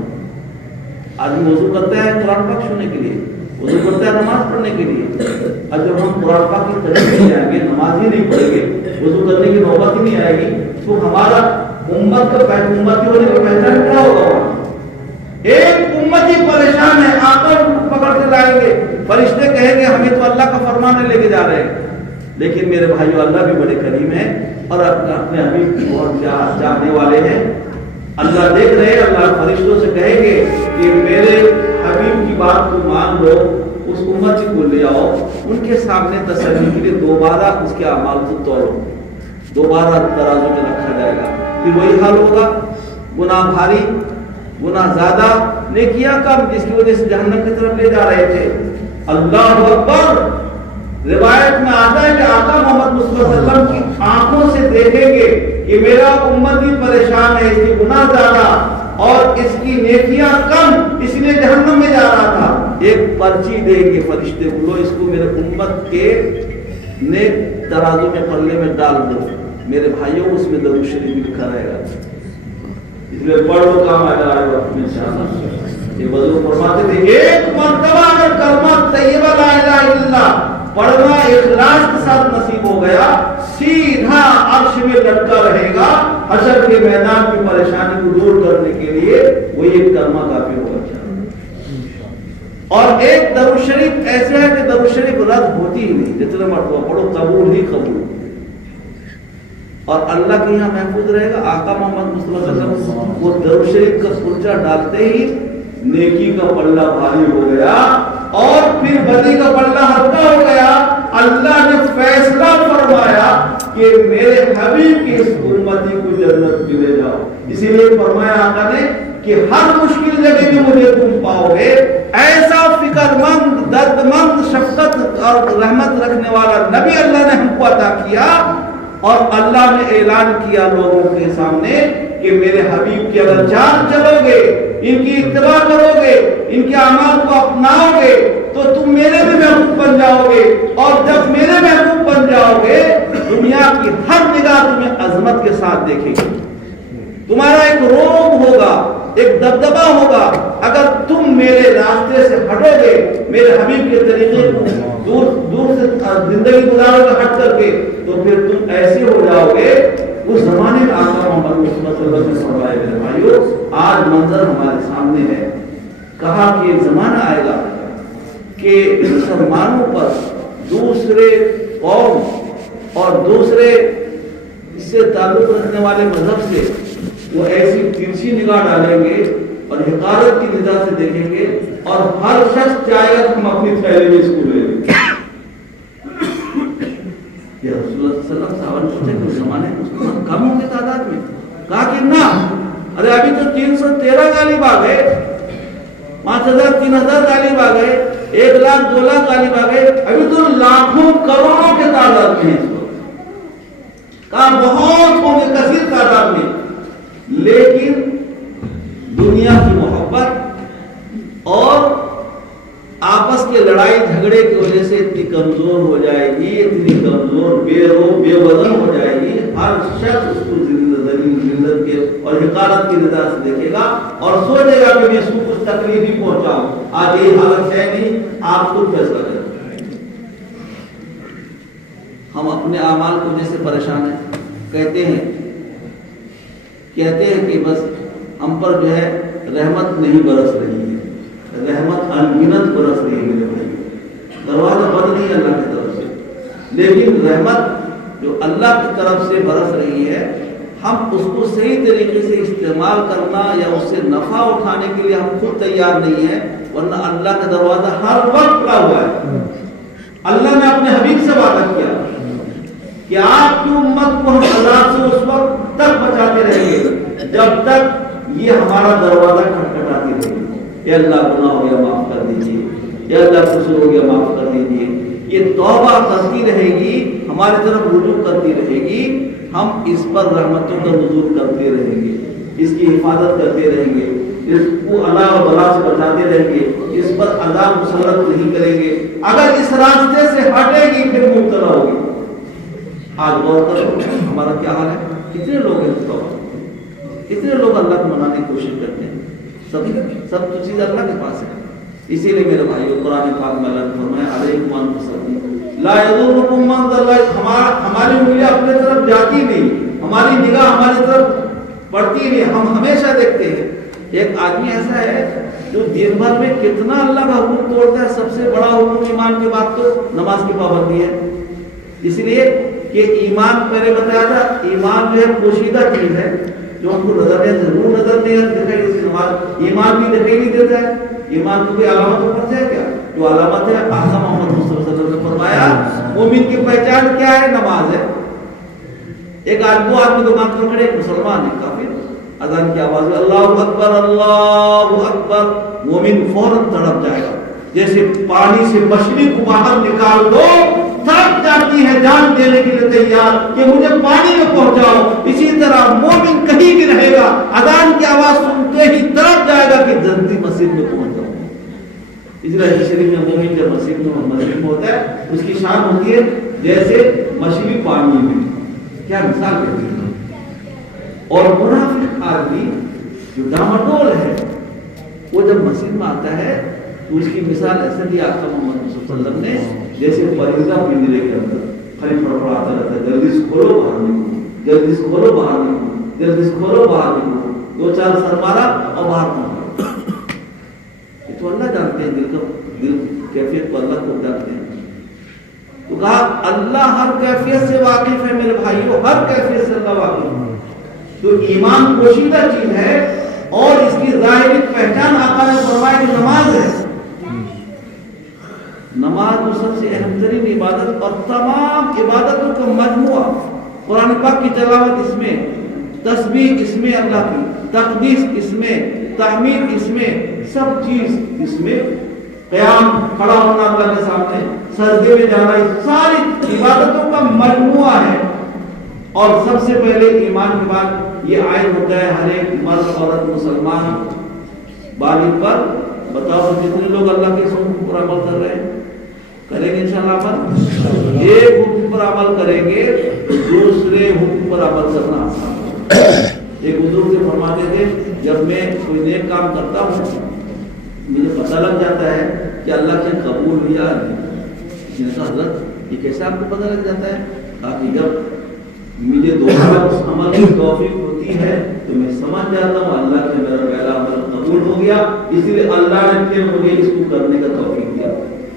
آدمی وضو کرتا ہے قرآن پاک سننے کے لیے, وضو کرتا ہے نماز پڑھنے کے لیے. اور جب ہم قرآن پاک کی طرف نہیں جائیں گے, نماز ہی نہیں پڑھیں گے, وضو کرنے کی نوبت ہی نہیں آئے گی, تو ہمارا امت کا امتی ہونے کی پہچان کیا ہوگا؟ ایک امتی پریشان ہے, آقا کو پکڑ کے لائیں گے, فرشتے کہیں گے ہمیں تو اللہ کا فرمان لے کے جا رہے ہیں. لیکن میرے بھائیو اللہ بھی بڑے کریم ہیں اور اپنے حبیب کی بہت جاننے والے ہیں. اللہ دیکھ رہے ہیں, اللہ فرشتوں سے کہیں گے کہ میرے حبیب کی بات کو مان لو, اس امت کو لے آؤ, ان کے سامنے تسلی کے لیے دوبارہ اس کے اعمال کو توڑو, دوبارہ ترازو میں رکھا جائے گا. پھر وہی حال ہوگا, گناہ بھاری, گناہ زیادہ, نیکیاں کم, جس کی وجہ سے جہنم کی طرف لے جا رہے تھے. اللہ اکبر. روایت میں آتا ہے کہ آقا محمد مصطفیٰ صلی اللہ علیہ وسلم کی آنکھوں سے دیکھیں گے کہ میرا امتی پریشان ہے, اس کی گناہ زیادہ اور اس کی نیکیاں کم, اس لیے جہنم میں جا رہا تھا. ایک پرچی دیں گے فرشتے, بولو اس کو میرے امت کے نیک ترازو میں پلے میں ڈال دو. میرے بھائیوں اس میں درود شریف لکھا رہے گا, اس لیے پڑھو کام آ جائے گا انشاءاللہ. یہ وضو فرماتے تھے ایک مرتبہ اگر کلمہ طیبہ لا الہ الا اللہ پڑھنا اخلاص کے ساتھ نصیب ہو گیا, سیدھا عرش میں لٹکا رہے گا. حشر کے میدان کی پریشانی کو دور کرنے کے لیے وہی ایک کلمہ کافی ہوگا. اور ایک درود شریف ایسے ہے کہ درود شریف رد ہوتی ہی نہیں, جتنا مرتبہ پڑھو قبول ہی قبول, اور اللہ کے یہاں محفوظ رہے گا. آقا محمد مصطفیٰ صلی اللہ علیہ وسلم وہ درود شریف کا پرچہ ڈالتے ہی نیکی کا پلہ بھاری ہو گیا اور پھر بدی کا پلہ ہلکا ہو گیا. اللہ نے فیصلہ فرمایا کہ میرے حبیب کی اس امتی کو جنت میں لے جاؤ. اسی لیے فرمایا آقا نے کہ ہر مشکل جگہ میں مجھے تم پاؤ گے. ایسا فکر مند, درد مند, شفقت اور رحمت رکھنے والا نبی اللہ نے ہم کو عطا کیا. اور اللہ نے اعلان کیا لوگوں کے سامنے کہ میرے حبیب کی اگر جان چلو گے, ان کی اتباع کرو گے, ان کے اعمال کو اپناؤ گے, تو تم میرے بھی محبوب بن جاؤ گے. اور جب میرے محبوب بن جاؤ گے, دنیا کی ہر نگاہ تمہیں عظمت کے ساتھ دیکھے گی. تمہارا ایک روب ہوگا, ایک دبدبا ہوگا. اگر تم میرے راستے سے ہٹو گے, میرے حبیب کے طریقے کو دور سے زندگی گزارو گے ہٹ کر کے, تو پھر تم ایسے ہو جاؤ گے. اس زمانے میں آقا محمد مصطفیٰ صلی اللہ علیہ وسلم نے فرمایا میرے بھائیو, آج منظر ہمارے سامنے ہے. کہا کہ ایک زمانہ آئے گا کہ مسلمانوں پر دوسرے قوم اور دوسرے اس سے تعلق رکھنے والے مذہب سے وہ ایسی ترچھی نگاہ ڈالیں گے اور حقارت کی نگاہ سے دیکھیں گے, اور ہر شخص چاہے گا ہم اپنی تھیلی میں اس کو لے لیں. یا رسول اللہ صلی اللہ علیہ وسلم صحابہ پوچھے کہ اس زمانے میں مسلمان کم ہوں گے تعداد میں؟ کہا کہ نہ, ارے ابھی تو 313 غالب آ گئے, 5000 3000 غالب آ گئے, 1 لاکھ 2 لاکھ غالب آ گئے, ابھی تو لاکھوں کروڑوں کے تعداد میں ہیں. کہا بہت ہوں گے, کثیر تعداد میں. لیکن دنیا کی محبت اور آپس کے لڑائی جھگڑے کی وجہ سے اتنی کمزور ہو جائے گی، اتنی کمزور بے وزن ہو جائے گی، ہر شخص اس کو ذلت کے اور حقارت کی نظر سے دیکھے گا اور سوچے گا کہ میں اس کو کچھ تکلیف ہی پہنچاؤں، آج یہ حالت ہے نہیں، آپ خود فیصلہ کریں۔ ہم اپنے اعمال کو جیسے پریشان ہیں، کہتے ہیں کہ بس ہم پر جو ہے رحمت نہیں برس رہی ہے، رحمت انگنت برس رہی ہے میرے بھائی، دروازہ بند نہیں ہے اللہ کی طرف سے، لیکن رحمت جو اللہ کی طرف سے برس رہی ہے، ہم اس کو صحیح طریقے سے استعمال کرنا یا اس سے نفع اٹھانے کے لیے ہم خود تیار نہیں ہیں، ورنہ اللہ کا دروازہ ہر وقت کھلا ہوا ہے۔ اللہ نے اپنے حبیب سے وعدہ کیا کہ آپ کی امت کو ہم عذاب سے اس وقت تک بچاتے رہیں گے جب تک یہ ہمارا دروازہ کھٹکھٹاتی رہے گی۔ اے اللہ گناہ ہو گیا معاف کر دیجیے، اے اللہ قصور ہو گیا معاف کر دیجیے، یہ توبہ کرتی رہے گی، ہماری طرف رجوع کرتی رہے گی، ہم اس پر رحمتوں کا نزول کرتے رہیں گے، اس کی حفاظت کرتے رہیں گے، اس کو عذاب و بلا سے بچاتے رہیں گے، اس پر عذاب مسلط نہیں کریں گے۔ اگر اس راستے سے ہٹے گی پھر مبتلا ہوگی۔ آج غور کرو ہمارا کیا حال ہے، کتنے لوگ ہیں توبہ، کتنے لوگ اللہ کو منانے کی کوشش کرتے ہیں، سب تو چیز اللہ کے پاس ہے۔ اسی لیے میرے بھائیو قرآن پاک میں اللہ نے فرمایا علیکم انفسکم لا یضرکم من ضل، ہماری انگلیاں اپنے طرف جاتی نہیں، ہماری نگاہ ہماری طرف پڑتی نہیں، ہم ہمیشہ دیکھتے ہیں۔ ایک آدمی ایسا ہے جو دن بھر میں کتنا اللہ کا حکم توڑتا ہے، سب سے بڑا حکم ایمان کے بعد تو نماز کی پابندی ہے، اس لیے کہ ایمان پہلے بتایا تھا، ایمان جو ہے پوشیدہ چیز ہے جو ہم کو نظر ہے، ضرور نظر نہیں دکھائی دیتی، نماز ایمان بھی دکھائی نہیں دیتا ہے۔ ایمان کو کوئی علامت اوپر سے ہے کیا؟ جو علامت ہے آقا محمد صلی اللہ علیہ وسلم نے فرمایا مومن کی پہچان کیا ہے؟ نماز ہے۔ ایک آدمی دکان پکڑے، مسلمان ہے، کافر، اذان کی آواز میں اللہ اکبر اللہ اکبر، مومن فوراً تڑپ جائے گا، جیسے پانی سے مچھلی کو باہر نکال دو، تھک جاتی ہے، جان دینے کے لیے تیار کہ مجھے پانی میں پہنچاؤ، اسی طرح مومن کہیں بھی رہے گا، اذان کی آواز سنتے ہی تڑپ جائے گا کہ جلدی مسجد میں پہنچ جاؤں۔ اس لیے شریف میں مومن جب مسجد میں ہوتا ہے اس کی شان ہوتی ہے جیسے مچھلی پانی میں، کیا مثال دیتی ہے۔ اور منافق آدمی جو ڈامڈول ہے وہ جب مسجد میں آتا ہے تو اس کی مثال ایسے دی آقا محمد صلی اللہ علیہ وسلم نے جیسے پرندہ پنجرے کے اندر خالی فڑفڑاتا رہتا ہے، جلدی سے کھولو باہر نکلو، جلدی سے کھولو باہر نکلو، جلدی سے کھولو باہر نکلو، دو چار سر مارا اور باہر پہنچا۔ یہ تو اللہ جانتے ہیں، دل کیفیت کو اللہ کو جانتے ہیں۔ تو کہا اللہ ہر کیفیت سے واقف ہے میرے بھائیو، ہر کیفیت سے اللہ واقف ہے۔ تو ایمان پوشیدہ چیز ہے اور اس کی ظاہری پہچان آقا نے فرمایا کہ نماز ہے۔ نماز وہ سب سے اہم ترین عبادت اور تمام عبادتوں کا مجموعہ، قرآن پاک کی تلاوت اس میں، تسبیح اس میں، اللہ کی تقدیس اس میں، تحمید اس میں، سب چیز اس میں، قیام کھڑا ہونا اللہ کے سامنے، سجدے میں جانا، یہ ساری عبادتوں کا مجموعہ ہے۔ اور سب سے پہلے ایمان کے بعد یہ عائد ہوتا ہے ہر ایک مرد عورت مسلمان بالغ پر۔ بتاؤ جتنے لوگ اللہ کے حکم پر عمل کر رہے ہیں، کریں گے انشاءاللہ پر ایک حکم پر عمل کریں گے، دوسرے حکم پر عمل کرنا آسان ہے۔ ایک بزرگ سے فرماتے تھے جب میں کوئی نیک کام کرتا ہوں مجھے پتہ لگ جاتا ہے کہ اللہ سے قبول ہوا نہیں۔ حضرت یہ کیسے آپ کو پتہ لگ جاتا ہے؟ تاکہ جب مجھے دوبارہ اس عمل کی توفیق ہوتی ہے تو میں سمجھ جاتا ہوں اللہ سے میرا پہلا عمل قبول ہو گیا، اس لیے اللہ نے پھر مجھے اس کو کرنے کا توفیق دیا۔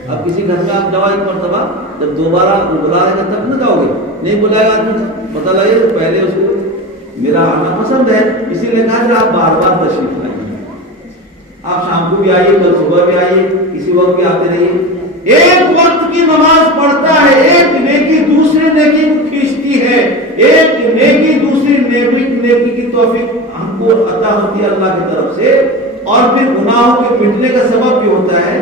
اب کسی گھر میں آپ جاؤ ایک مرتبہ، جب دوبارہ بلائے گا تب نہ جاؤ گے، نہیں بلائے گا آدمی پتہ لگے تو پہلے اس کو میرا آنا پسند ہے، اسی لیے کہا کہ آپ بار بار تشریف لائیں، آپ شام کو بھی آئیے، کل صبح بھی آئیے، کسی وقت بھی آتے رہیے۔ ایک وقت کی نماز پڑھتا ہے، ایک نیکی دوسری نیکی کو کھینچتی ہے، ایک نیکی دوسری نیکی کی توفیق ہم کو عطا ہوتی ہے اللہ کی طرف سے، اور پھر گناہوں کے مٹنے کا سبب بھی ہوتا ہے۔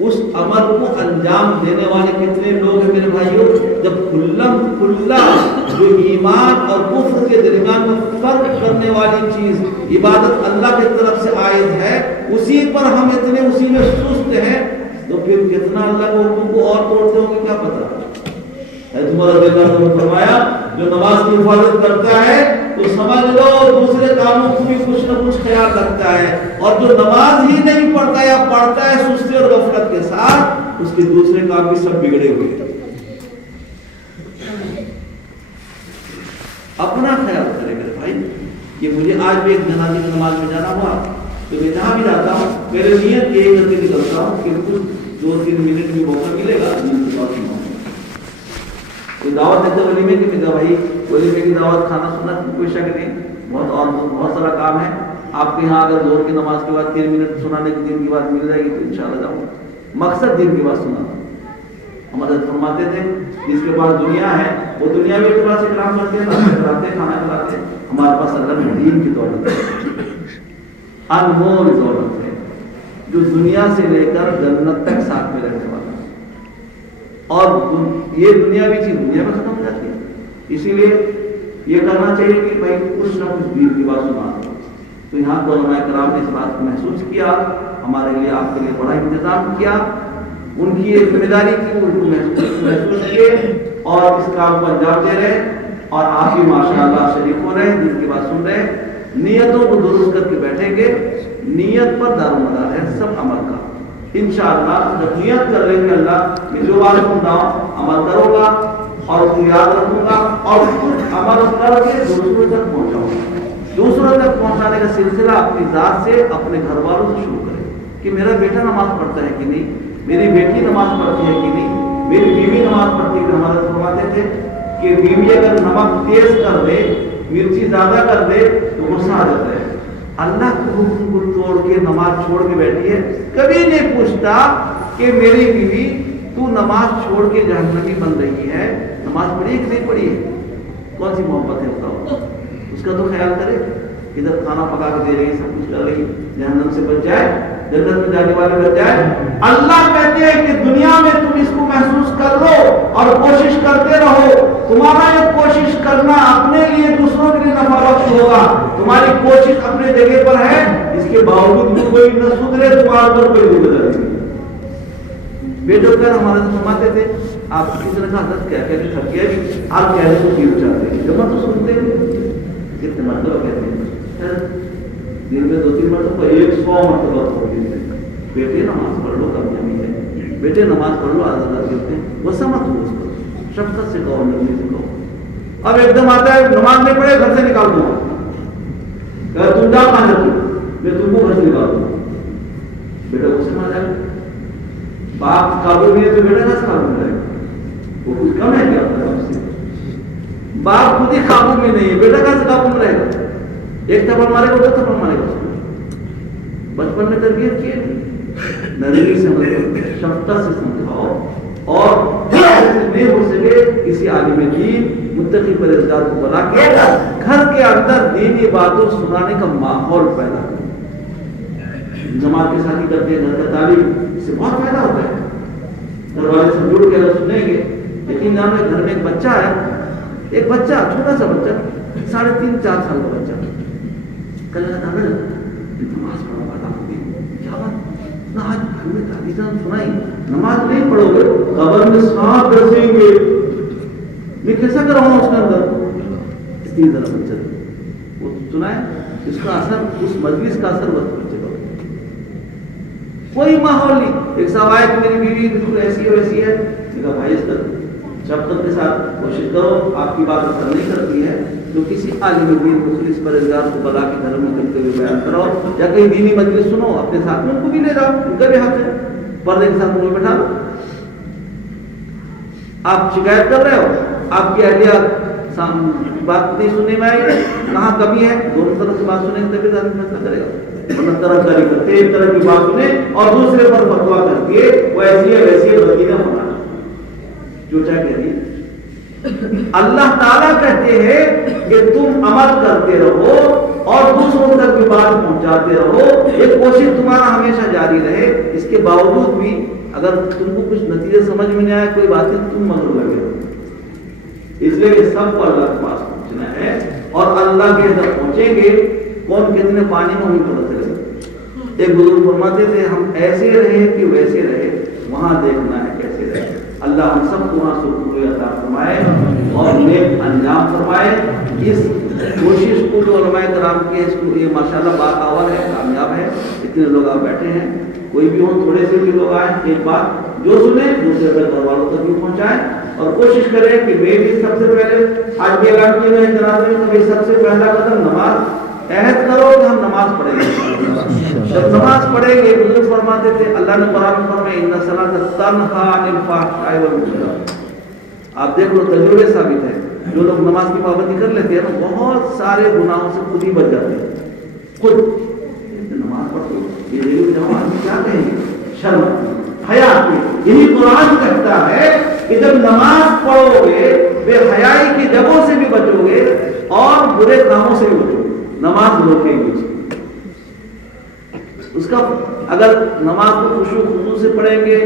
اس عمل کو انجام دینے والے کتنے لوگ ہیں میرے بھائیوں؟ جب کھلا جو ایمان اور کفر کے درمیان میں فرق کرنے والی چیز عبادت اللہ کی طرف سے عائد ہے، اسی پر ہم اتنے اسی میں سست ہیں۔ تو پھر کتنا اللہ کے حکم کو اور توڑتے ہوں گے کیا پتا. عمر رضی اللہ عنہ نے فرمایا جو نماز کی حفاظت کرتا ہے تو سمجھ لو دوسرے کاموں کو بھی کچھ نہ کچھ خیال رکھتا ہے, اور جو نماز ہی نہیں پڑھتا یا پڑھتا ہے سستی اور غفلت کے ساتھ اس کے دوسرے کام بھی سب بگڑے ہوئے ہیں. اپنا خیال کرے گا بھائی کہ مجھے آج بھی ایک جنازے کی نماز میں جانا ہوا تو میں جہاں بھی جاتا ہوں میرے نیت یہی کر کے نکلتا ہوں کہ کچھ 2-3 منٹ بھی موقع ملے گا کوئی دعوت دیتے ولیمے کی. میں کہا بھائی ولیمے کی دعوت کھانا سنا کوئی شک نہیں, بہت سارا کام ہے. آپ کے یہاں اگر ظہر کی نماز کے بعد 3 منٹ سنانے کے دن کی بات مل جائے گی تو انشاءاللہ جاؤں گا. مقصد دن کی بات سنانا. ہم حضرت فرماتے تھے جس کے پاس دنیا ہے وہ دنیا بھی اعتبار سے کام کرتے ہیں, کراتے ہیں, کھانا کھلاتے ہیں. ہمارے پاس اللہ میں دین کی دولت ہے, انمول دولت ہے جو دنیا سے لے کر جنت تک ساتھ میں رہنے والا ہے. اور یہ دنیا بھی چیز دنیا میں ختم ہو جاتی ہے. اسی لیے یہ کرنا چاہیے کہ بھائی کچھ نہ کچھ دین کی بات سنا. تو یہاں تو علماء کرام نے اس بات کو محسوس کیا, ہمارے لیے آپ کے لیے بڑا انتظام کیا, ان کی ایک ذمہ داری کی, ان کو محسوس کیے اور اس کام کو انجام دے رہے. اور آپ بھی ماشاءاللہ شریک ہو رہے ہیں, دین کی بات سن رہے ہیں. نیتوں کو درست کر کے بیٹھیں گے, نیت پر دار و مدار ہے سب عمل کا. انشاءاللہ جب نیت کر لیں گے اللہ میں جو بات سنتا ہوں عمل کروں گا اور اس کو یاد رکھوں گا اور خود عمل کر کے دوسروں تک پہنچاؤں گا. دوسروں تک پہنچانے کا سلسلہ اپنی ذات سے, اپنے گھر والوں سے شروع کریں کہ میرا بیٹا نماز پڑھتا ہے کہ نہیں, میری بیٹی نماز پڑھتی ہے کہ نہیں, میری بیوی نماز پڑھتی ہے. ہمارے فرماتے تھے کہ بیوی اگر نمک تیز کر دے, مرچی زیادہ کر دے تو غصہ آ جاتا ہے. اللہ کے حکم کو توڑ کے نماز چھوڑ کے بیٹھی ہے, کبھی نہیں پوچھتا کہ میری بیوی تو نماز چھوڑ کے جہنمی بن رہی ہے, نماز پڑھی کہ نہیں پڑھی ہے, کون سی محبت ہے بتاؤ. اس کا تو خیال کرے, ادھر کھانا پکا کے دے رہی, سب کچھ کر رہی, جہنم سے بچ جائے, جنت میں جانے والے بچ جائے. اللہ کہتے ہیں کہ دنیا میں تم اس کو محسوس کر لو اور کوشش کرتے رہو. تمہارا یہ کوشش کرنا اپنے لیے دوسروں کے لیے نفع بخش ہوگا. تمہاری کوشش اپنے جگہ پر ہے, اس کے باوجود بھی کوئی نہ سدھرے, تمہارے پر کوئی ذمہ داری نہیں. بیٹوں کا ہمارے فرماتے تھے آپ کس طرح کا حضرت کیا کہتے تھک گیا بھی آپ کہنے کو کیوں چاہتے ہیں, جب تو سنتے ہیں کتنے مرتبہ کہتے ہیں دن میں 2-3 مرتبہ 100 مرتبہ پڑھتے ہیں بیٹے نماز پڑھ لو, کامیابی ہے, بیٹے نماز پڑھ لو, آزاد کرتے ہیں. وہ سمت ہو اس کو شفقت سے کہو, نرمی سے کہو. اب ایک دم آتا ہے نماز نہیں پڑھے گھر سے نکال دوں گا, تم جاؤ کہاں جاتے, میں تم کو گھر سے نکال دوں گا. بیٹا غصے میں آ جائے, باپ قابو میں ہے تو بیٹا کیسے قابو میں رہے گا, وہ کچھ کم ہے کیا. باپ خود ہی قابو میں نہیں ہے, بیٹا کیسے قابو میں رہے گا. ایک تھپڑ مارے گا, 2 تھپڑ مارے گا. بچپن میں تربیت کی نرمی سے شفقت سے سمجھاؤ, اور نہیں ہو سکے کسی عالم دین متقی پرہیزگار کو بلا کے گھر کے اندر دینی باتوں سنانے کا ماحول پیدا کرو. جماعت کے ساتھی کرتے ہیں, گھر کا تعلیم, اس سے بہت فائدہ ہوتا ہے. گھر والے سے جڑ کے اگر سنیں گے, یقین جانو گھر میں ایک بچہ ہے, ایک بچہ چھوٹا سا بچہ 3.5-4 سال کا بچہ, کل دادا نماز پڑھو بتا کیا بات نہ, آج گھر میں دادی جان سنائی نماز نہیں پڑھو گے قبر میں سانپ ڈسیں گے, میں کیسا کراؤں اس کے اندر. اس لیے ذرا بچہ وہ سنائے, اس کا اثر, اس مجلس کا اثر بچے کا کوئی ماحول نہیں. ایک صاحب آئے کہ میری بیوی بالکل ایسی ہے ویسی ہے, کہا بھائی اس کا شفقت کے ساتھ کوشش کرو, آپ کی بات اثر نہیں کرتی ہے تو کسی عالم دین مخلص پرہیزگار کو بلا کے گھر میں چلتے ہوئے بیان کرو, یا کہیں دینی مجلس سنو, اپنے ساتھ میں ان کو بھی لے جاؤ, ان کا بھی حق ہے, پردے کے ساتھ ان کو بٹھا لو. آپ شکایت کر رہے ہو, آپ کی اہلیہ بات نہیں سننے میں آئی, کہاں کمی ہے, دونوں طرف سے بات سنیں تبھی آدمی فیصلہ کرے گا. ورنہ طرح طرح کرتے ایک طرح کی بات سنیں اور دوسرے پر فتوا کر کے وہ ایسی ہے ویسی ہے بدینہ ہونا جو چاہے کہہ دیے. اللہ تعالیٰ کہتے ہیں کہ تم عمل کرتے رہو اور دوسروں تک بھی بات پہنچاتے رہو, یہ کوشش تمہارا ہمیشہ جاری رہے. اس کے باوجود بھی اگر تم کو کچھ نتیجے سمجھ میں نہیں آئے, کوئی بات نہیں, تم مغرور لگے ہو. اس لیے سب کو اللہ کے پاس پہنچنا ہے, اور اللہ کے اندر پہنچیں گے کون کتنے پانی میں وہی پتہ چلے گا. ایک بزرگ فرماتے تھے ہم ایسے رہے کہ ویسے رہے, وہاں دیکھنا ہے کیسے رہے. اللہ ہم سب کو وہاں سکون عطا فرمائے اور نیک انجام فرمائے. اس کوشش کو جو علماء کرام کی ہے، اس کو یہ ماشاءاللہ باخبر ہے، کامیاب ہے. اتنے لوگ آپ بیٹھے ہیں، کوئی بھی ہوں، تھوڑے سے بھی لوگ آئیں، ایک بات جو سنیں دوسرے اپنے گھر والوں تک بھی پہنچائیں اور کوشش کریں کہ میں بھی سب سے پہلے آج بھی اعلان کیا گیا جنازے میں کہ سب سے پہلا قدم نماز. عہد کرو کہ ہم نماز پڑھیں گے. جب نماز پڑھیں گے بزرگ فرماتے تھے، اللہ نے قرآن میں فرمایا ان الصلاۃ تنہی عن الفحشاء والمنکر. آپ دیکھ لو، تجربے ثابت ہے، جو لوگ نماز کی پابندی کر لیتے ہیں نا بہت سارے گناہوں سے خود ہی بچ جاتے ہیں. خود نماز پڑھتے یہ دیکھو جماعت میں کیا کہیں گے، شرم حیا. یہی قرآن کہتا ہے کہ جب نماز پڑھو گے بے حیائی کی جگہوں سے بھی بچو گے اور برے کاموں سے بھی بچو گے. نماز روکے گی اس کا. اگر نماز کو خشوع و خضوع سے پڑھیں گے